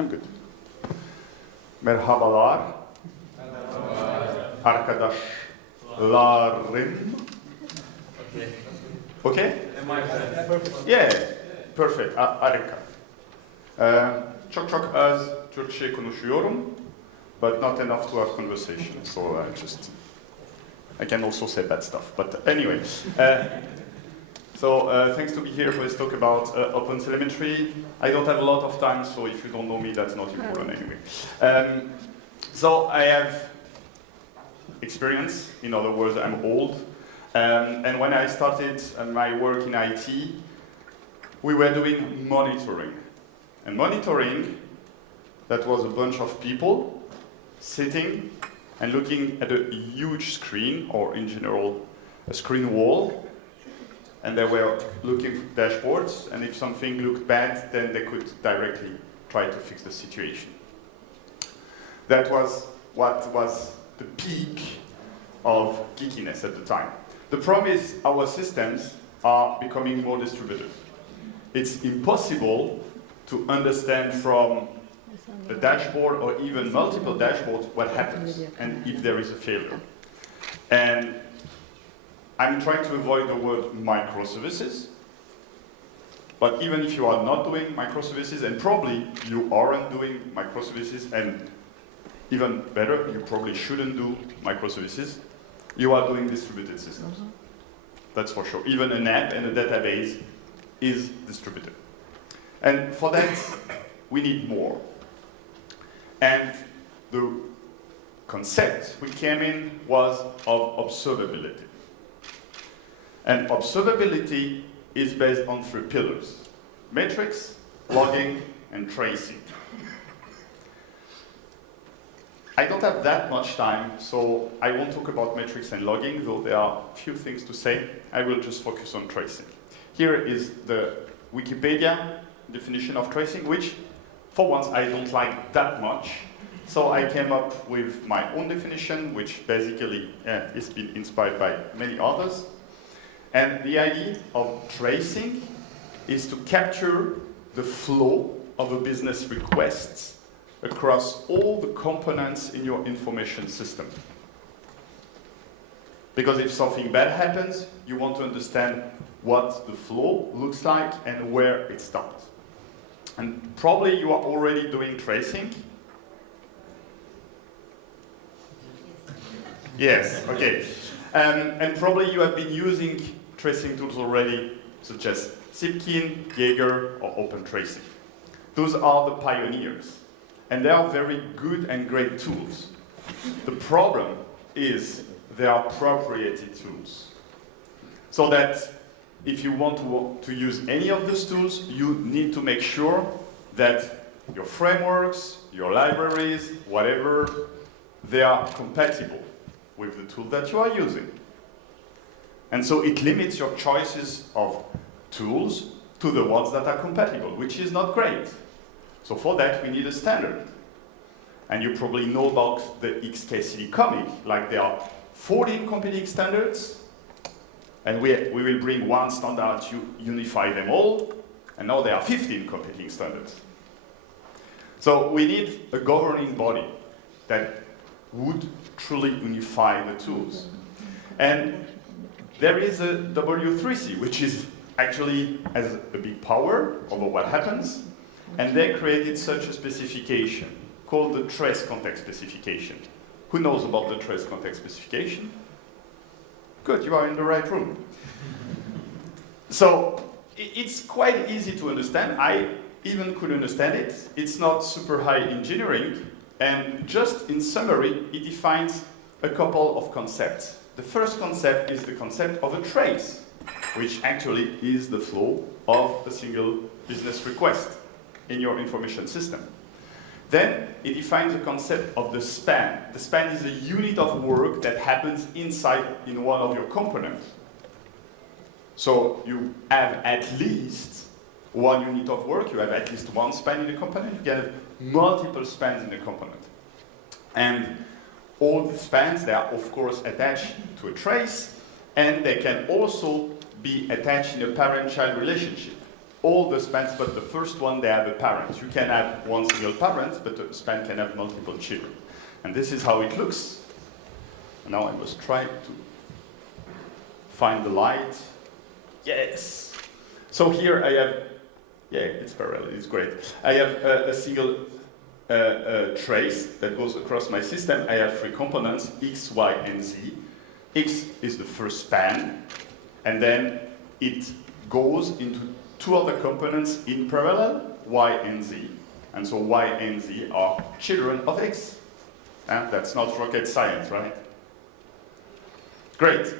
I'm good. Merhabalar. Arkadaşlarım. Okay? Yeah, perfect. Harika. Çok az Türkçe konuşuyorum, but not enough to have conversation. So I can also say bad stuff. But anyway, thanks to be here for this talk about OpenTelemetry. I don't have a lot of time, so if you don't know me, that's not important anyway. So I have experience. In other words, I'm old. And when I started my work in IT, we were doing monitoring. And monitoring, that was a bunch of people sitting and looking at a huge screen, or in general, a screen wall. And they were looking for dashboards, and if something looked bad, then they could directly try to fix the situation. That was what was the peak of geekiness at the time. The problem is our systems are becoming more distributed. It's impossible to understand from a dashboard or even multiple dashboards what happens and if there is a failure. And I'm trying to avoid the word microservices, but even if you are not doing microservices, and probably you aren't doing microservices, and even better, you probably shouldn't do microservices, you are doing distributed systems. That's for sure. Even an app and a database is distributed. And for that, we need more. And the concept we came in was of observability. And observability is based on 3 pillars: metrics, logging, and tracing. I don't have that much time, so I won't talk about metrics and logging, though there are a few things to say. I will just focus on tracing. Here is the Wikipedia definition of tracing, which, for once, I don't like that much. So I came up with my own definition, which basically has been inspired by many others. And the idea of tracing is to capture the flow of a business request across all the components in your information system. Because if something bad happens, you want to understand what the flow looks like and where it starts. And probably you are already doing tracing. Yes, okay. And probably you have been using tracing tools already, such as Zipkin, Jaeger, or OpenTracing. Those are the pioneers. And they are very good and great tools. The problem is they are proprietary tools. So that if you want to use any of those tools, you need to make sure that your frameworks, your libraries, whatever, they are compatible with the tool that you are using. And so it limits your choices of tools to the ones that are compatible, which is not great. So for that, we need a standard. And you probably know about the XKCD comic, like there are 14 competing standards, and we will bring one standard to unify them all, and now there are 15 competing standards. So we need a governing body that would truly unify the tools. And there is a W3C, which is actually has a big power over what happens, and they created such a specification called the trace context specification. Who knows about the trace context specification? Good, you are in the right room. So it's quite easy to understand. I even could understand it. It's not super high engineering, and just in summary, it defines a couple of concepts. The first concept is the concept of a trace, which actually is the flow of a single business request in your information system. Then it defines the concept of the span. The span is a unit of work that happens inside in one of your components. So you have at least one unit of work, you have at least one span in the component, you can have multiple spans in the component. And all the spans, they are of course attached to a trace, and they can also be attached in a parent-child relationship. all the spans, but the first one, they have a parent. You can have one single parent, but the span can have multiple children. And this is how it looks. And now I must try to find the light. Yes. So here I have, yeah, it's parallel, it's great. I have a single trace that goes across my system. I have three components, X, Y, and Z. X is the first span, and then it goes into two other components in parallel, Y and Z. And so Y and Z are children of X. That's not rocket science, right? Great.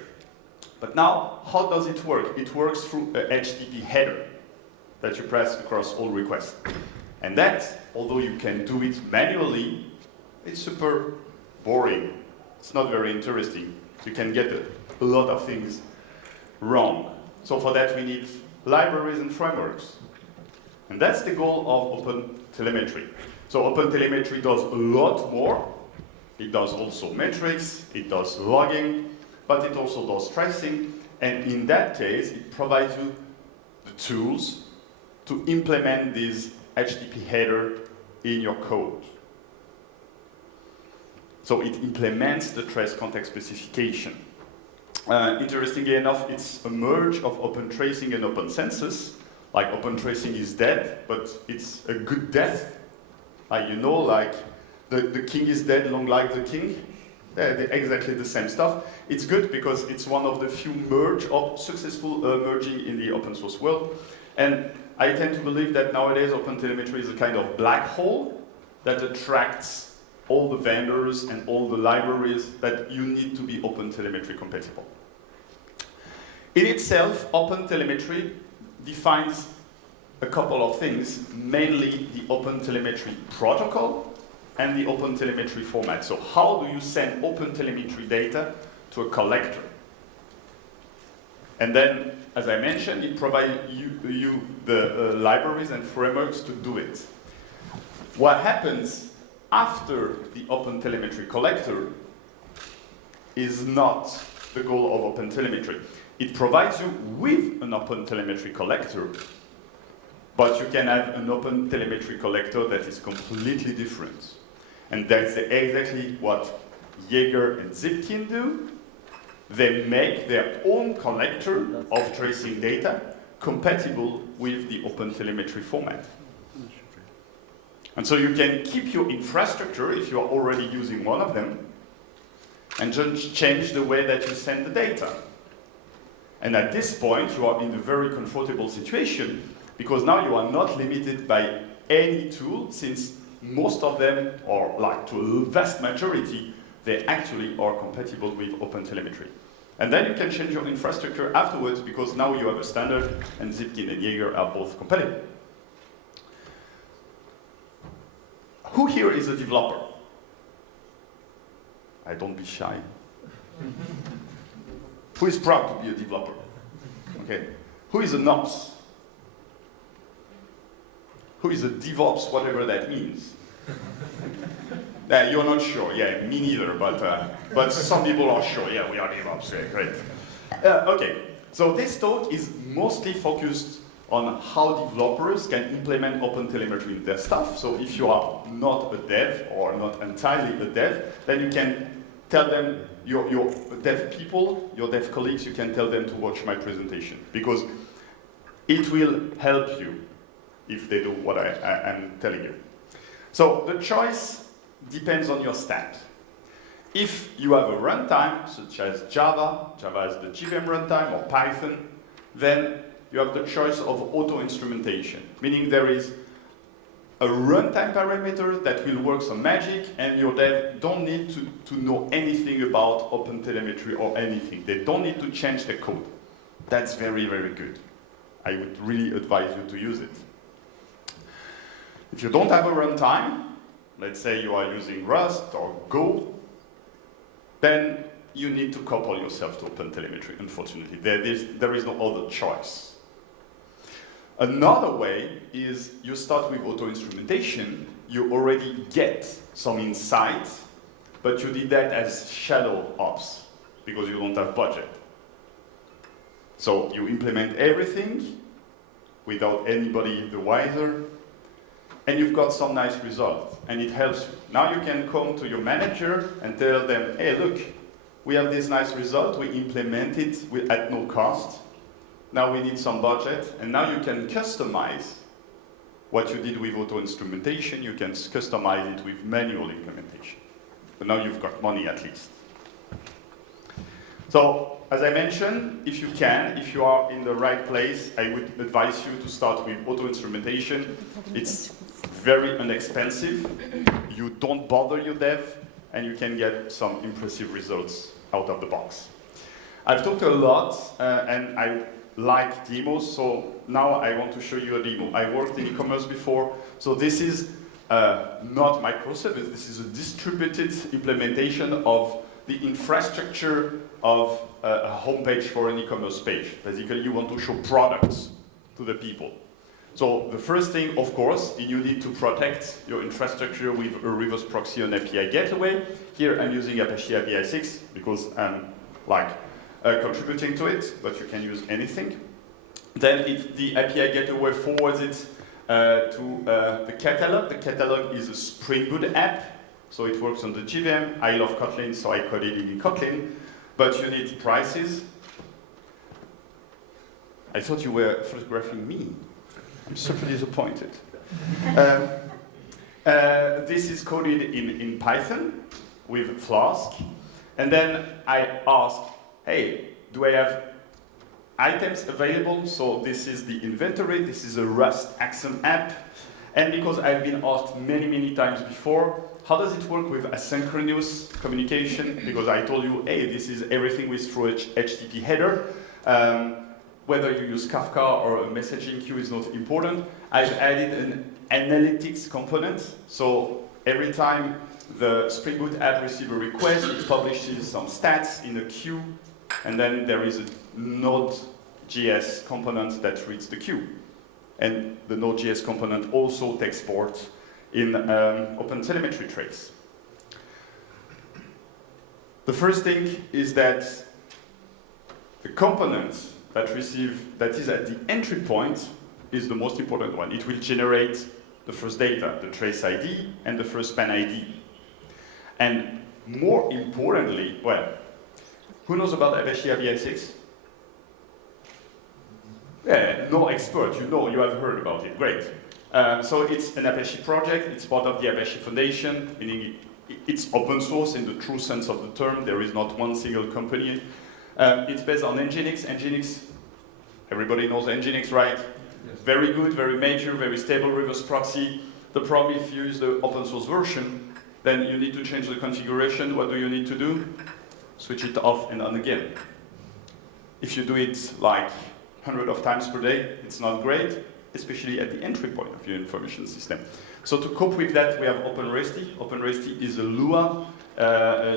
But now, how does it work? It works through a HTTP header that you press across all requests. And that, although you can do it manually, it's super boring. It's not very interesting. You can get a lot of things wrong. So for that, we need libraries and frameworks. And that's the goal of OpenTelemetry. So OpenTelemetry does a lot more. It does also metrics, it does logging, but it also does tracing. And in that case, it provides you the tools to implement this HTTP header in your code. So it implements the trace context specification. Interestingly enough, it's a merge of open tracing and open census. Like open tracing is dead, but it's a good death. You know, like the king is dead, long live the king. They're exactly the same stuff. It's good because it's one of the few successful merging in the open source world. And I tend to believe that nowadays OpenTelemetry is a kind of black hole that attracts all the vendors and all the libraries that you need to be OpenTelemetry compatible. In itself, OpenTelemetry defines a couple of things, mainly the OpenTelemetry protocol and the OpenTelemetry format. So how do you send OpenTelemetry data to a collector? And then, as I mentioned, it provides you the libraries and frameworks to do it. What happens after the OpenTelemetry collector is not the goal of OpenTelemetry. It provides you with an OpenTelemetry collector, but you can have an OpenTelemetry collector that is completely different. And that's exactly what Jaeger and Zipkin do. They make their own collector of tracing data compatible with the OpenTelemetry format. And so you can keep your infrastructure if you are already using one of them and just change the way that you send the data. And at this point, you are in a very comfortable situation because now you are not limited by any tool, since most of them, or like to a vast majority, they actually are compatible with OpenTelemetry. And then you can change your infrastructure afterwards because now you have a standard and Zipkin and Jaeger are both compatible. Who here is a developer? Don't be shy. Who is proud to be a developer? Okay. Who is an ops? Who is a DevOps, whatever that means? You're not sure. Yeah, me neither, but some people are sure. Yeah, we are DevOps. Yeah, great. Okay, so this talk is mostly focused on how developers can implement OpenTelemetry in their stuff. So if you are not a dev or not entirely a dev, then you can tell them, your dev people, your dev colleagues, you can tell them to watch my presentation because it will help you if they do what I'm telling you. So the choice depends on your stack. If you have a runtime, such as Java is the JVM runtime, or Python, then you have the choice of auto-instrumentation, meaning there is a runtime parameter that will work some magic, and your dev don't need to know anything about OpenTelemetry or anything. They don't need to change the code. That's very, very good. I would really advise you to use it. If you don't have a runtime, let's say you are using Rust or Go, then you need to couple yourself to OpenTelemetry, unfortunately. There is no other choice. Another way is you start with auto-instrumentation, you already get some insight, but you did that as shadow ops, because you don't have budget. So you implement everything, without anybody the wiser, and you've got some nice results, and it helps you. Now you can come to your manager and tell them, hey, look, we have this nice result, we implement it at no cost. Now we need some budget, and now you can customize what you did with auto-instrumentation, you can customize it with manual implementation. But now you've got money at least. So, as I mentioned, if you can, if you are in the right place, I would advise you to start with auto-instrumentation. It's very inexpensive, you don't bother your dev, and you can get some impressive results out of the box. I've talked a lot, and I like demos, so now I want to show you a demo. I worked in e-commerce before, so this is not microservice, this is a distributed implementation of the infrastructure of a homepage for an e-commerce page. Basically, you want to show products to the people. So the first thing, of course, you need to protect your infrastructure with a reverse proxy and API gateway. Here I'm using Apache API 6 because I'm contributing to it, but you can use anything. Then the API gateway forwards it to the catalog. The catalog is a Spring Boot app, so it works on the JVM. I love Kotlin, so I coded it in Kotlin. But you need prices. I thought you were photographing me. I'm super disappointed. This is coded in Python with Flask. And then I ask, hey, do I have items available? So this is the inventory. This is a Rust Accent app. And because I've been asked many, many times before, how does it work with asynchronous communication? Because I told you, hey, this is everything with through HTTP header. Whether you use Kafka or a messaging queue is not important. I've added an analytics component. So every time the Spring Boot app receives a request, it publishes some stats in a queue. And then there is a Node.js component that reads the queue. And the Node.js component also takes port in OpenTelemetry trace. The first thing is that the component that is at the entry point is the most important one. It will generate the first data, the trace ID and the first span ID. And more importantly, well, who knows about Apache API 6? Yeah, no expert, you have heard about it, great. So it's an Apache project, it's part of the Apache Foundation, meaning it's open source in the true sense of the term, there is not one single company. It's based on Nginx. Nginx, everybody knows Nginx, right? Yes. Very good, very major, very stable reverse proxy. The problem if you use the open source version, then you need to change the configuration. What do you need to do? Switch it off and on again. If you do it like hundreds of times per day, it's not great, especially at the entry point of your information system. So to cope with that, we have OpenResty. OpenResty is a Lua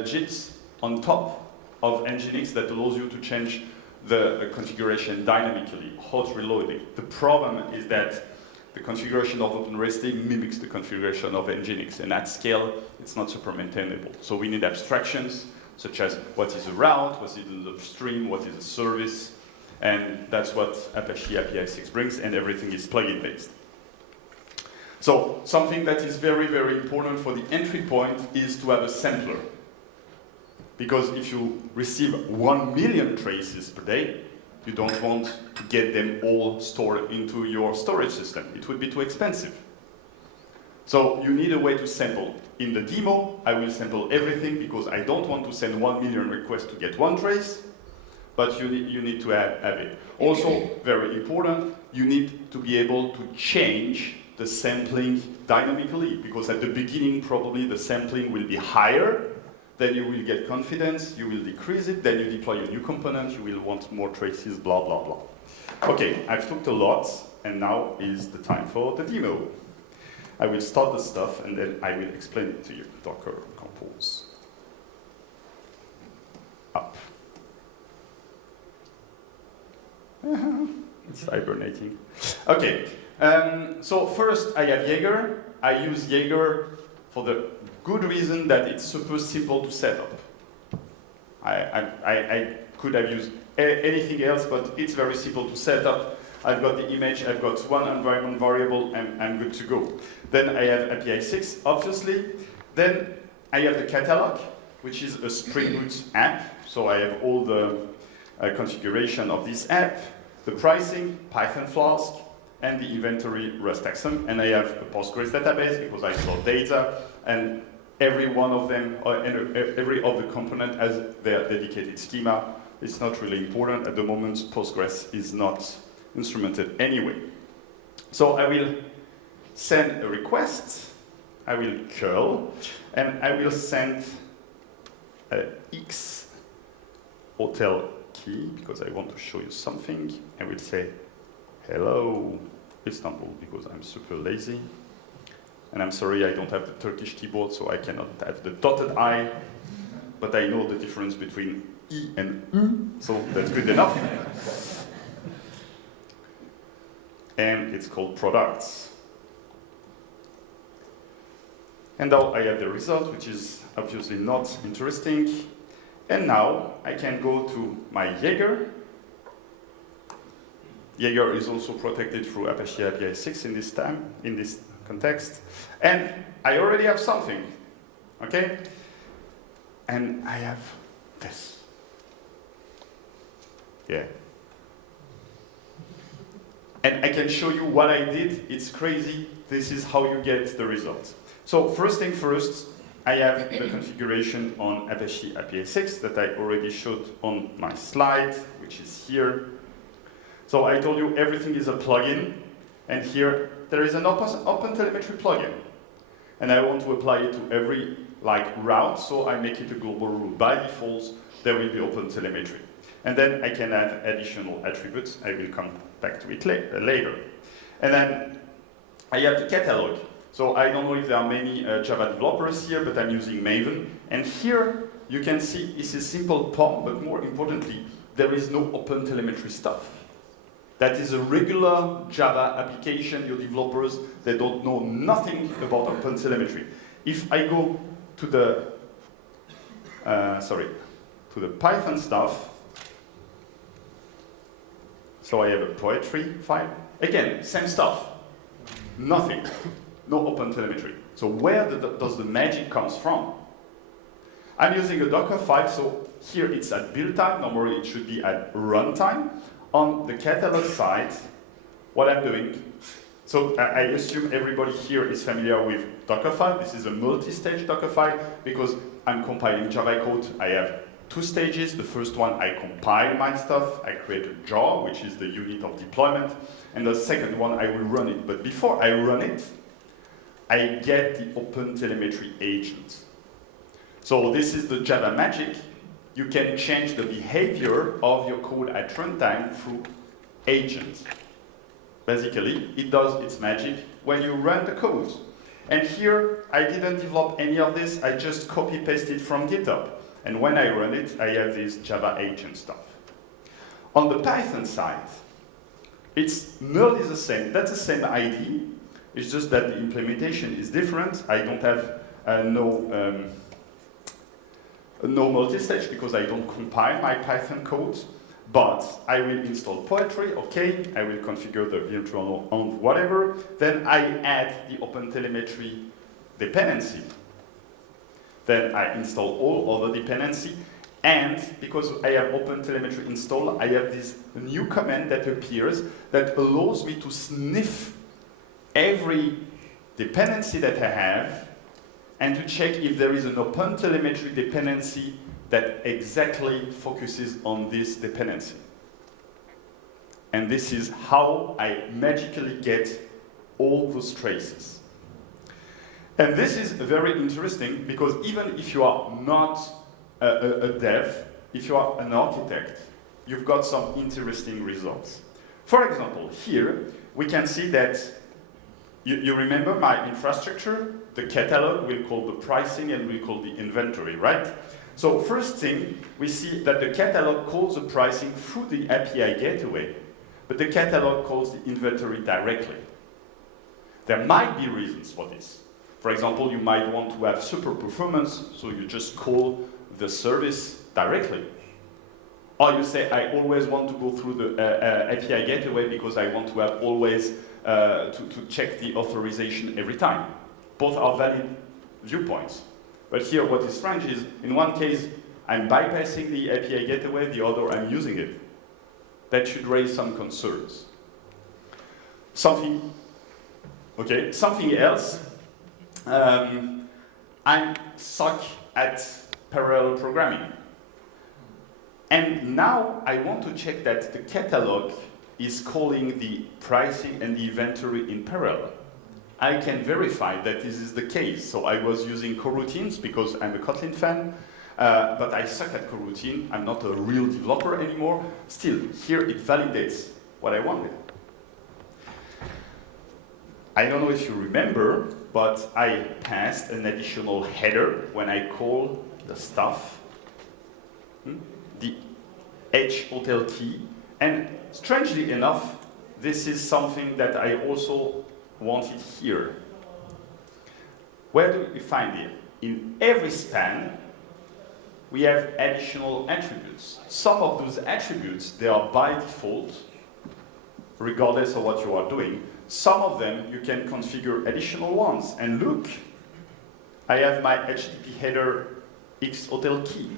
JIT on top of Nginx that allows you to change the configuration dynamically, hot reloading. The problem is that the configuration of OpenResty mimics the configuration of Nginx, and at scale, it's not super maintainable. So we need abstractions, such as what is a route, what is an upstream, what is a service, and that's what Apache API 6 brings, and everything is plugin based. So something that is very, very important for the entry point is to have a sampler. Because if you receive 1 million traces per day, you don't want to get them all stored into your storage system. It would be too expensive. So you need a way to sample. In the demo, I will sample everything because I don't want to send 1 million requests to get one trace, but you need to have it. Also, very important, you need to be able to change the sampling dynamically, because at the beginning, probably the sampling will be higher, then you will get confidence, you will decrease it, then you deploy a new component, you will want more traces, blah, blah, blah. Okay, I've talked a lot, and now is the time for the demo. I will start the stuff, and then I will explain it to you. Docker compose. Up. It's hibernating. Okay, so first I have Jaeger. I use Jaeger for the good reason that it's super simple to set up. I could have used anything else, but it's very simple to set up. I've got the image, I've got one environment variable, and I'm good to go. Then I have API 6, obviously. Then I have the catalog, which is a Spring Boot app. So I have all the configuration of this app, the pricing, Python Flask, and the inventory Rust Axum. And I have a Postgres database because I store data, and every one of them, every of the component has their dedicated schema. It's not really important. At the moment, Postgres is not instrumented anyway. So I will send a request, I will curl, and I will send a X hotel key, because I want to show you something. I will say, hello, Istanbul, because I'm super lazy. And I'm sorry, I don't have the Turkish keyboard, so I cannot have the dotted I, but I know the difference between E and U, so that's good enough. And it's called products. And now I have the result, which is obviously not interesting. And now I can go to my Jaeger. Jaeger is also protected through Apache API 6 in this context. And I already have something, okay? And I have this. Yeah. And I can show you what I did. It's crazy. This is how you get the results. So first thing first, I have the configuration on Apache API 6 that I already showed on my slide, which is here. So I told you everything is a plugin, and here there is an OpenTelemetry plugin. And I want to apply it to every route, so I make it a global route. By default, there will be OpenTelemetry. And then I can add additional attributes. I will come back to it later. And then I have the catalog. So I don't know if there are many Java developers here, but I'm using Maven. And here you can see it's a simple POM, but more importantly, there is no OpenTelemetry stuff. That is a regular Java application. Your developers, they don't know nothing about OpenTelemetry. If I go to the Python stuff, so I have a poetry file. Again, same stuff. Nothing. No OpenTelemetry. So where does the magic comes from? I'm using a Docker file, so here it's at build time. Normally it should be at runtime. On the catalog side, what I'm doing, so I assume everybody here is familiar with Dockerfile. This is a multi-stage Dockerfile because I'm compiling Java code. I have two stages. The first one, I compile my stuff. I create a jar, which is the unit of deployment. And the second one, I will run it. But before I run it, I get the OpenTelemetry agent. So this is the Java magic. You can change the behavior of your code at runtime through agents. Basically, it does its magic when you run the code. And here, I didn't develop any of this. I just copy-pasted from GitHub. And when I run it, I have this Java agent stuff. On the Python side, it's nearly the same. That's the same ID. It's just that the implementation is different. I don't have no multi-stage because I don't compile my Python code, but I will install Poetry, okay, I will configure the virtual env whatever, then I add the OpenTelemetry dependency. Then I install all other dependency, and because I have OpenTelemetry installed, I have this new command that appears that allows me to sniff every dependency that I have and to check if there is an OpenTelemetry dependency that exactly focuses on this dependency. And this is how I magically get all those traces. And this is very interesting because even if you are not a dev, if you are an architect, you've got some interesting results. For example, here we can see that you remember my infrastructure? The catalog will call the pricing and will call the inventory, right? So first thing, we see that the catalog calls the pricing through the API gateway, but the catalog calls the inventory directly. There might be reasons for this. For example, you might want to have super performance, so you just call the service directly. Or you say, I always want to go through the API gateway because I want to have always to check the authorization every time. Both are valid viewpoints. But here what is strange is, in one case, I'm bypassing the API gateway, the other I'm using it. That should raise some concerns. Something else, I'm stuck at parallel programming. And now I want to check that the catalog is calling the pricing and the inventory in parallel. I can verify that this is the case. So I was using coroutines because I'm a Kotlin fan, but I suck at coroutine. I'm not a real developer anymore. Still, here it validates what I wanted. I don't know if you remember, but I passed an additional header when I call the stuff, the H hotel key. And strangely enough, this is something that I also wanted here. Where do we find it? In every span, we have additional attributes. Some of those attributes, they are by default, regardless of what you are doing. Some of them, you can configure additional ones. And look, I have my HTTP header X hotel key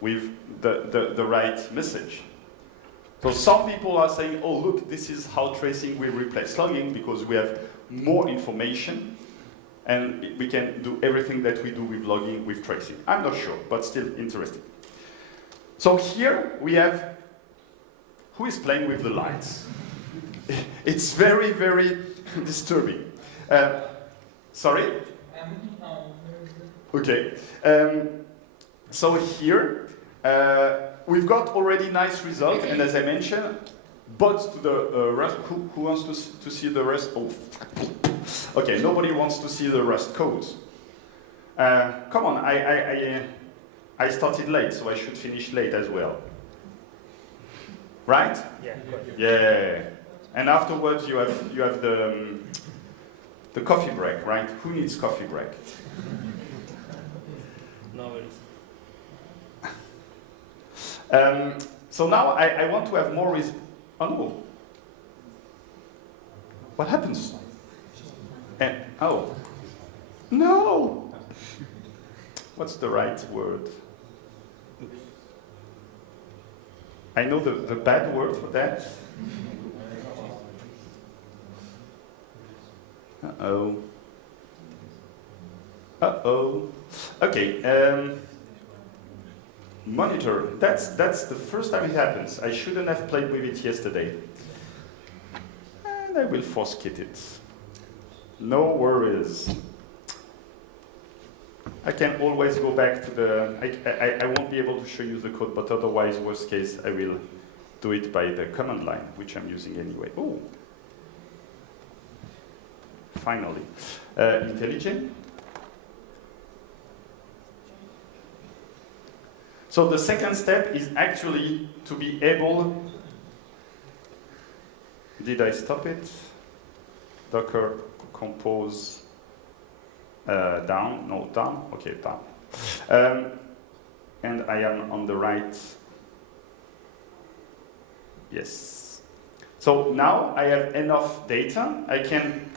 with the right message. So some people are saying, oh, look, this is how tracing will replace logging because we have more information and we can do everything that we do with logging with tracing. I'm not sure, but still interesting. So here we have, who is playing with the lights? It's very, very disturbing. Sorry? Okay. So here, we've got already nice result, and as I mentioned, but to the Rust, who wants to see the Rust? Oh, okay, nobody wants to see the Rust code. Come on, I started late, so I should finish late as well. Right? Yeah. Yeah. And afterwards, you have the coffee break, right? Who needs coffee break? No worries. So now I want to have more oh no. What happens? Oh. No! What's the right word? I know the bad word for that. Uh-oh. Uh-oh. Okay. Monitor. That's the first time it happens. I shouldn't have played with it yesterday. And I will force kit it. No worries. I can always go back to the... I won't be able to show you the code, but otherwise, worst case, I will do it by the command line, which I'm using anyway. Oh. Finally. IntelliJ. So the second step is actually to be able... Did I stop it? Docker compose down, no, down, okay, down. And I am on the right, yes. So now I have enough data, I can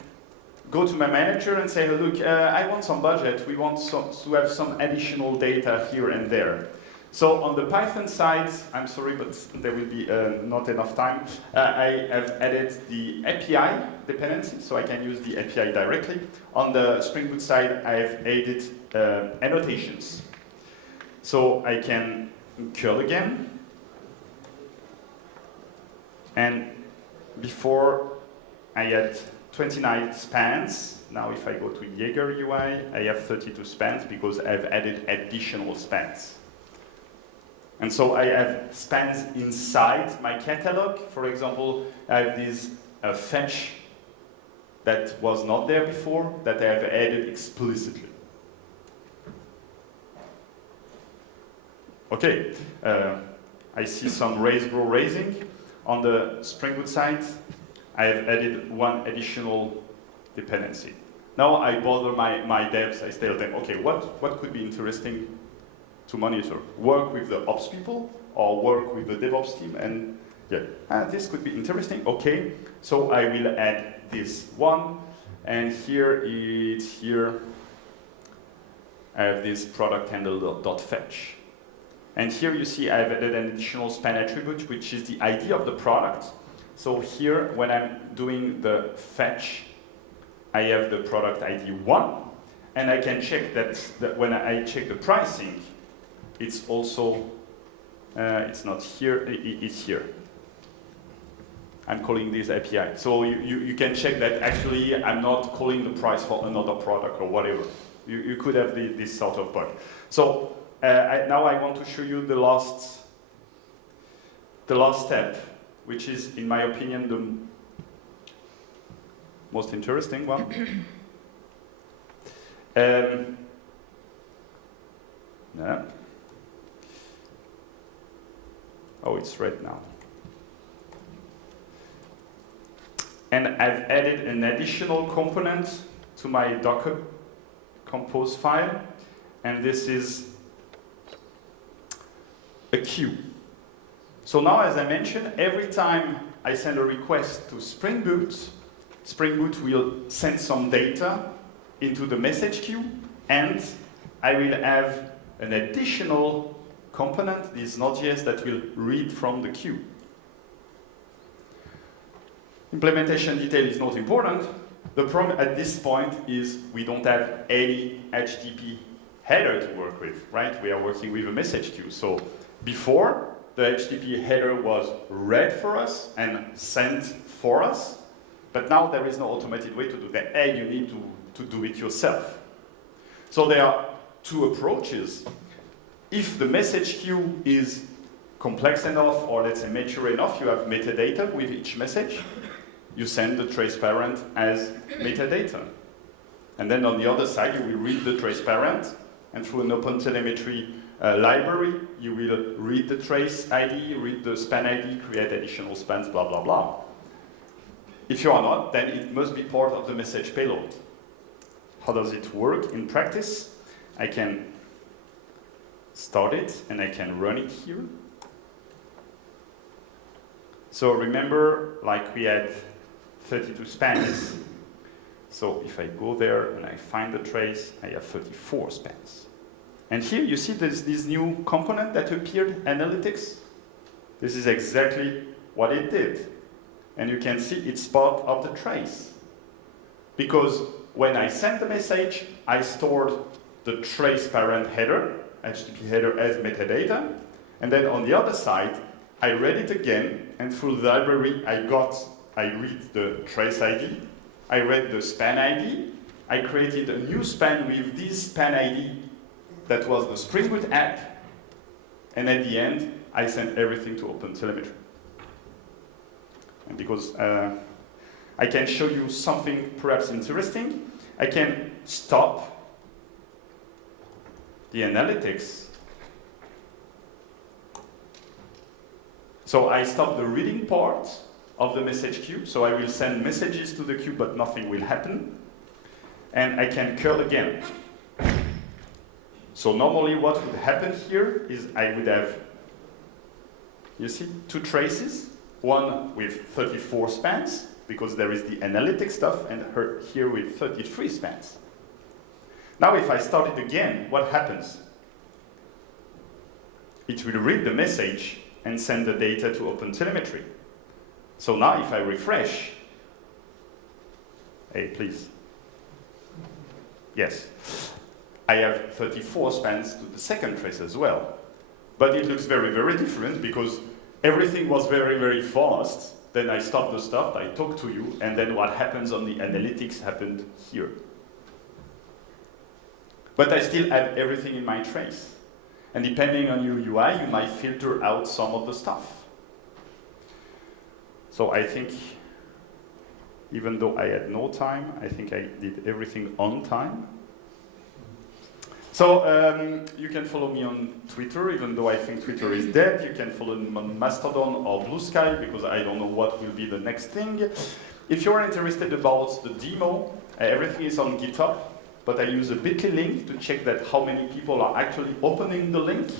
go to my manager and say, look, I want some budget, we want to have some additional data here and there. So on the Python side, I'm sorry, but there will be not enough time. I have added the API dependency, so I can use the API directly. On the Spring Boot side, I have added annotations. So I can curl again. And before, I had 29 spans. Now if I go to Jaeger UI, I have 32 spans because I've added additional spans. And so I have spans inside my catalog. For example, I have this fetch that was not there before, that I have added explicitly. Okay, I see some raise, grow, raising. On the Spring Boot side, I have added one additional dependency. Now I bother my devs, I tell them, okay, what could be interesting to monitor? Work with the ops people or work with the DevOps team, and yeah, this could be interesting. Okay, so I will add this one, and here I have this product handle.fetch. And here you see I've added an additional span attribute, which is the ID of the product. So here, when I'm doing the fetch, I have the product ID 1, and I can check that when I check the pricing, it's also, it's not here, it's here. I'm calling this API. So you can check that actually I'm not calling the price for another product or whatever. You could have this sort of bug. So now I want to show you the last step, which is, in my opinion, the most interesting one. Yeah. Oh, it's red now. And I've added an additional component to my Docker compose file, and this is a queue. So now, as I mentioned, every time I send a request to Spring Boot will send some data into the message queue, and I will have an additional component, this Node.js, that will read from the queue. Implementation detail is not important. The problem at this point is we don't have any HTTP header to work with, right? We are working with a message queue. So before, the HTTP header was read for us and sent for us, but now there is no automated way to do that. You need to do it yourself. So there are two approaches. If the message queue is complex enough, or let's say mature enough, you have metadata with each message, you send the trace parent as metadata. And then on the other side, you will read the trace parent, and through an OpenTelemetry library, you will read the trace ID, read the span ID, create additional spans, blah, blah, blah. If you are not, then it must be part of the message payload. How does it work in practice? I can start it, and I can run it here. So remember, like we had 32 spans. So if I go there and I find the trace, I have 34 spans. And here you see there's this new component that appeared, analytics. This is exactly what it did. And you can see it's part of the trace. Because when I sent the message, I stored the trace parent header, HTTP header, as metadata. And then on the other side, I read it again, and through the library, I read the trace ID, I read the span ID, I created a new span with this span ID that was the Spring Boot app, and at the end, I sent everything to OpenTelemetry. And because I can show you something perhaps interesting, I can stop the analytics. So I stop the reading part of the message queue, so I will send messages to the queue, but nothing will happen. And I can curl again. So normally what would happen here is I would have, you see, two traces, one with 34 spans, because there is the analytic stuff, and here with 33 spans. Now if I start it again, what happens? It will read the message and send the data to OpenTelemetry. So now if I refresh, hey, please. Yes. I have 34 spans to the second trace as well. But it looks very, very different because everything was very, very fast. Then I stopped the stuff, I talk to you, and then what happens on the analytics happened here. But I still have everything in my trace. And depending on your UI, you might filter out some of the stuff. So I think, even though I had no time, I think I did everything on time. So you can follow me on Twitter, even though I think Twitter is dead. You can follow me on Mastodon or Blue Sky, because I don't know what will be the next thing. If you're interested about the demo, everything is on GitHub, but I use a bit.ly link to check that how many people are actually opening the link.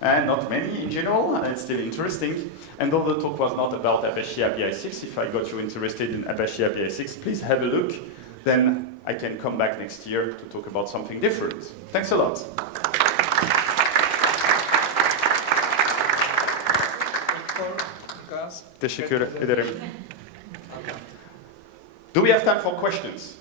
and not many in general, and it's still interesting. And though the talk was not about Apache API6, if I got you interested in Apache API6, please have a look. Then I can come back next year to talk about something different. Thanks a lot. Teşekkür ederim. Do we have time for questions?